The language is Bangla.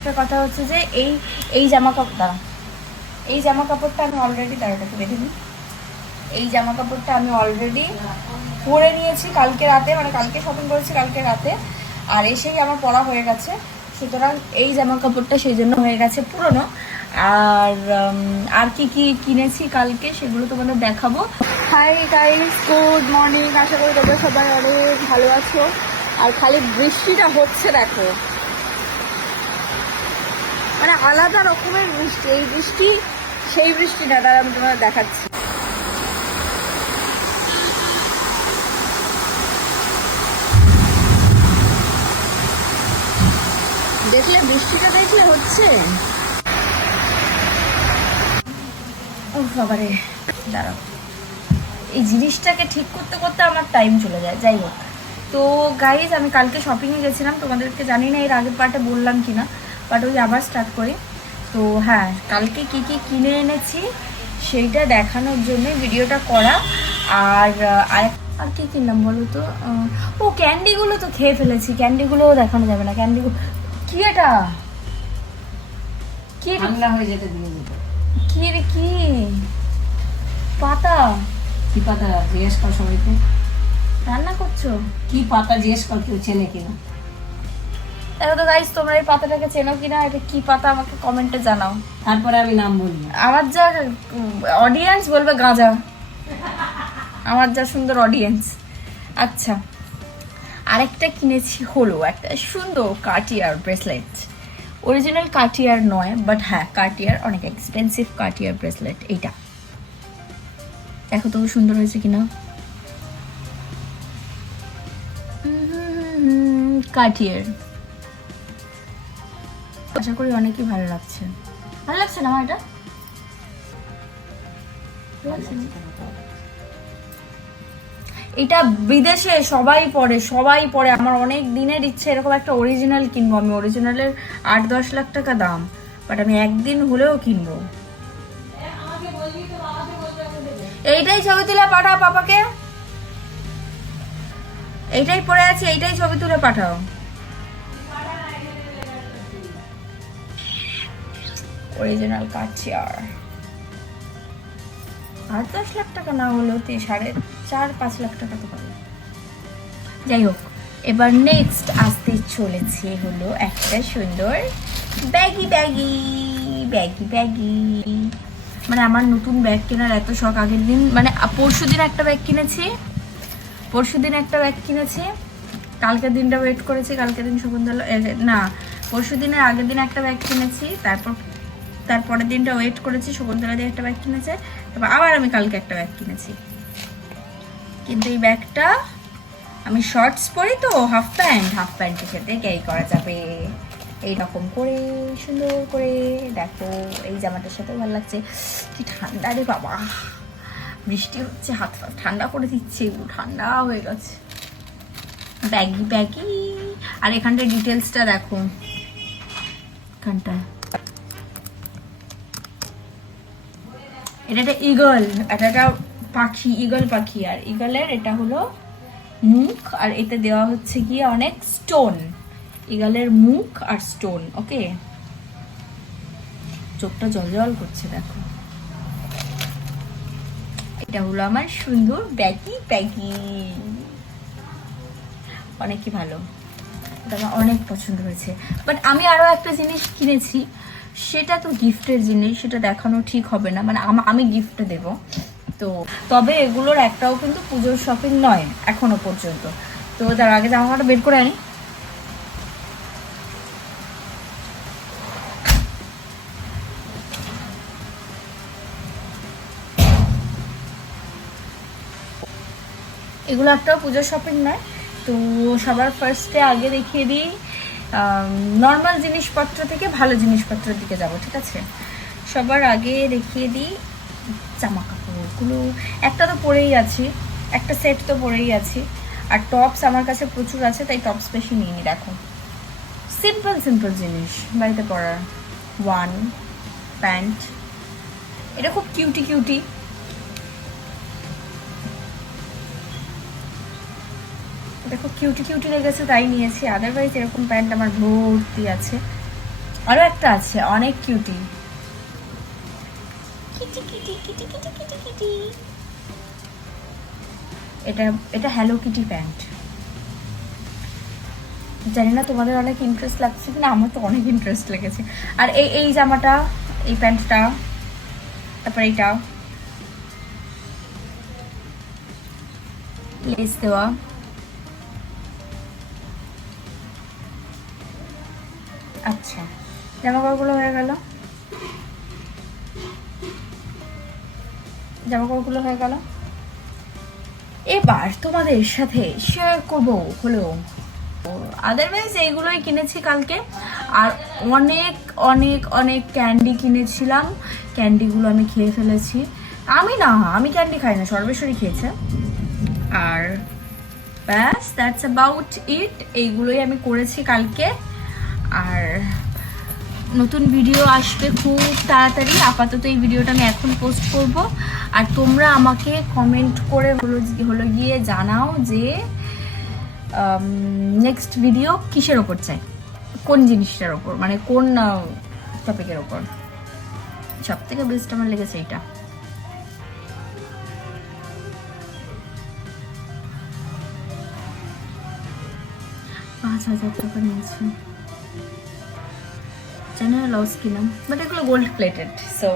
একটা কথা হচ্ছে যে এই এই জামা কাপড়টা আমি অলরেডি দাঁড়াটাকে বেঁধে নিই। এই জামা কাপড়টা আমি অলরেডি পরে নিয়েছি কালকে রাতে, মানে কালকে শপিং করেছি কালকে রাতে, আর এসেই আমার পরা হয়ে গেছে। সুতরাং এই জামা কাপড়টা সেই জন্য হয়ে গেছে পুরনো। আর কি কি কিনেছি কালকে সেগুলো তোমাদের দেখাবো। Hi guys, good morning. আশা করি তোমরা সবাই অনেক ভালো আছো। আর খালি বৃষ্টিটা হচ্ছে দেখো, মানে আলাদা রকমের বৃষ্টি। এই বৃষ্টি সেই বৃষ্টি না, তার আমি তোমাদের দেখাচ্ছি। দেখলে বৃষ্টিটা দেখলে হচ্ছে, ও বাবারে দাঁড়াও, এই জিনিসটাকে ঠিক করতে করতে আমার টাইম চলে যায়। যাই হোক, তো গাইজ আমি কালকে শপিংয়ে গেছিলাম, তোমাদেরকে জানি না এর আগের পার্টে বললাম কিনা, বাট ওই আবার স্টার্ট করি। তো হ্যাঁ, কালকে কি কি কিনে এনেছি সেইটা দেখানোর জন্য ভিডিওটা করা। আর আর কি কিনলাম বলো তো? ও ক্যান্ডিগুলো তো খেয়ে ফেলেছি, ক্যান্ডিগুলোও দেখানো যাবে না। ক্যান্ডিগুলো কি, এটা কি ঠান্ডা হয়ে যেতে দিয়ে দিত। কি রে, কি পাতা? কি পাতা জিজ্ঞেস কর সবাইকে। রান্না করছো? কি পাতা জিজ্ঞেস কর, কেউ চেনে কিনা। দেখো তো গাইস, তোমরা এই পাতাটাকে চেনো কিনা, এটা কি পাতা আমাকে কমেন্টে জানাও। তারপরে আমি নাম বলি। আমার যা অডিয়েন্স বলবে গাঁজা, আমার যা সুন্দর অডিয়েন্স। আচ্ছা, আরেকটা কিনেছি হলো একটা সুন্দর কার্টিয়ার ব্রেসলেট। অরিজিনাল কার্টিয়ার নয়, বাট হ্যাঁ কার্টিয়ার, অনেক এক্সপেন্সিভ কার্টিয়ার ব্রেসলেট। এইটা দেখো তো সুন্দর হয়েছে কিনা। কার্টিয়ার, আশা করি অনেকই ভালো লাগছে। ভালো লাগছে না আমার এটা? এটা বিদেশে সবাই পরে আমার অনেক দিনের ইচ্ছে এরকম একটা অরিজিনাল কিনবো। আমি অরিজিনালের 8-10 লাখ টাকা দাম, বাট আমি একদিন হলেও কিনবো। এইটাই ছবি তুলে পাঠাও পাপাকে, এইটাই পরে আছে, এইটাই ছবি তুলে পাঠাও। অরিজিনাল কার্টিয়ার 8-10 লাখ টাকা না হলেও 4-5 লাখ টাকা তো পাবে। যাই হোক, এবার নেক্সট আসতে চলেছে হলো একটা সুন্দর ব্যাগি ব্যাগি ব্যাগি ব্যাগি। মানে আমার নতুন ব্যাগ কেনার এত শখ। আগের দিন মানে পরশুদিন একটা ব্যাগ কিনেছি, কালকের দিনটা ওয়েট করেছি। কালকের দিন শকুন্তলা না, পরশুদিনের আগের দিন একটা ব্যাগ কিনেছি, তারপরের দিনটা ওয়েট করেছি, শকুন্তলা দিয়ে একটা ব্যাগ কিনেছে, তারপর আবার আমি কালকে একটা ব্যাগ কিনেছি। কিন্তু এই ব্যাগটা আমি শর্টস পরি তো, হাফ প্যান্টের সাথে ক্যারি করা যাবে এইরকম করে সুন্দর করে। দেখো এই জামাটার সাথে ভালো লাগছে। কি ঠান্ডা রে বাবা, বৃষ্টি হচ্ছে, হাত পা ঠান্ডা করে দিচ্ছে, ঠান্ডা হয়ে গেছে। Baggy baggy. আর এখানটার ডিটেলসটা দেখো, এখানটায় এটা একটা ইগল, একটা পাখি, ইগল পাখি। আর ইগলের এটা হলো মুখ, আর এতে দেওয়া হচ্ছে গিয়ে অনেক স্টোন। ইগলের মুখ আর স্টোন। ওকে, চোখটা জল করছে দেখো। এটা হলো আমার সুন্দর ব্যাগি ব্যাগি, অনেকই ভালো, এটা আমার অনেক পছন্দ হয়েছে। বাট আমি আরো একটা জিনিস কিনেছি, সেটা তো গিফটের জিনিস, সেটা দেখানো ঠিক হবে না, মানে আমি গিফট দেব তো। তবে এগুলোর একটাও কিন্তু পুজোর শপিং নয় এখনো পর্যন্ত। তো তার আগে জামাটা বের করে আনি। এগুলো একটাও পুজোর শপিং নয়। তো সবার ফার্স্টে আগে দেখিয়ে দিই নর্মাল জিনিসপত্র থেকে ভালো জিনিসপত্রের দিকে যাব, ঠিক আছে? সবার আগে দেখিয়ে দিই জামা কাপড়গুলো। একটা তো পরেই আছি, একটা সেট তো পরেই আছি। আর টপস আমার কাছে প্রচুর আছে, তাই টপস বেশি নিইনি। দেখো সিম্পল জিনিস বাড়িতে পরার। ওয়ান প্যান্ট, এটা খুব কিউটি, দেখো কিউটি লেগেছে তাই নিয়েছি। আদারওয়াইজ এরকম প্যান্ট আমার ভর্তি আছে। আরো একটা আছে অনেক cutie, Kitty Kitty Kitty Kitty Kitty Kitty. এটা এটা হ্যালো কিটি প্যান্ট। জানি না তোমাদের অনেক ইন্টারেস্ট লাগছে কিনা, আমার তো অনেক ইন্টারেস্ট লেগেছে। আর এই এই জামাটা, এই প্যান্টটা, তারপর এইটা লেস দেওয়া। আচ্ছা, জামা কাপড়গুলো হয়ে গেল, জামা কাপড়গুলো হয়ে গেল। এবার তোমাদের সাথে শেয়ার করবো হলো, আদারওয়াইজ এইগুলোই কিনেছি কালকে। আর অনেক অনেক অনেক ক্যান্ডি কিনেছিলাম, ক্যান্ডিগুলো আমি খেয়ে ফেলেছি। আমি না, আমি ক্যান্ডি খাই না, সর্বেশ্বরী খেয়েছে। আর ব্যাস, দ্যাটস অ্যাবাউট ইট। এইগুলোই আমি করেছি কালকে। আর নতুন ভিডিও আসবে খুব তাড়াতাড়ি। আপাতত এই ভিডিওটা আমি এখন পোস্ট করব। আর তোমরা আমাকে কমেন্ট করে হলো গিয়ে জানাও যে নেক্সট ভিডিও কিসের ওপর চাই, কোন জিনিসটার ওপর, মানে কোন টপিকের ওপর। সব থেকে বেস্ট আমার লেগেছে এটা। 5,000 টাকা নিয়েছি, জানি না লস কিনা, বাট এগুলো গোল্ড প্লেটেড, সো